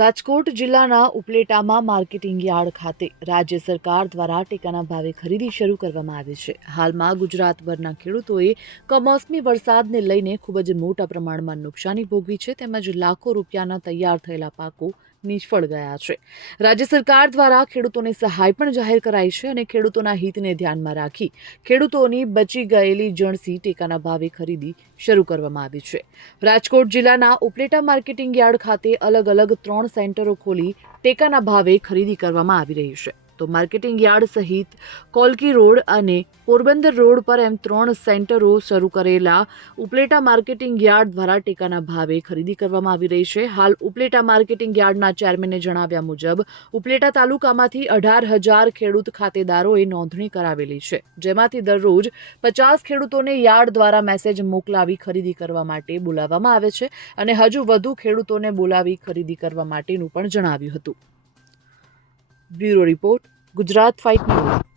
રાજકોટ જિલ્લાના ઉપલેટામાં marketing yard ખાતે રાજ્ય સરકાર દ્વારા ટેકાના ભાવે ખરીદી શરૂ કરવામાં આવી છે. હાલમાં ગુજરાતભરના ખેડૂતોએ કમોસમી વરસાદને લઈને ખૂબ જ મોટા પ્રમાણમાં નુકસાની ભોગવી છે, તેમજ લાખો રૂપિયાના તૈયાર થયેલા પાકો નિષ્ફળ ગયા છે. રાજ્ય સરકાર દ્વારા ખેડૂતોને સહાય પણ જાહેર કરાઈ છે અને ખેડૂતોના હિતને ધ્યાનમાં રાખી ખેડૂતોની બચી ગયેલી જણસી ટેકાના ભાવે ખરીદી શરૂ કરવામાં આવી છે. રાજકોટ જિલ્લાના ઉપલેટા માર્કેટિંગ યાર્ડ ખાતે અલગ અલગ 3 સેન્ટરો ખોલી ટેકાના ભાવે ખરીદી કરવામાં આવી રહી છે. તો માર્કેટિંગ યાર્ડ સહિત કોલકી રોડ અને પોરબંદર રોડ પર એમ 3 સેન્ટરો શરૂ કરેલા ઉપલેટા માર્કેટિંગ યાર્ડ દ્વારા ટેકાના ભાવે ખરીદી કરવામાં આવી રહી છે. હાલ ઉપલેટા માર્કેટિંગ યાર્ડના ચેરમેને જણાવ્યા મુજબ ઉપલેટા તાલુકામાંથી 18,000 ખેડૂત ખાતેદારોએ નોંધણી કરાવેલી છે, જેમાંથી દરરોજ 50 ખેડૂતોને યાર્ડ દ્વારા મેસેજ મોકલાવી ખરીદી કરવા માટે બોલાવવામાં આવે છે અને હજુ વધુ ખેડૂતોને બોલાવી ખરીદી કરવા માટેનું પણ જણાવ્યું હતું. Bureau report, Gujarat 5 news.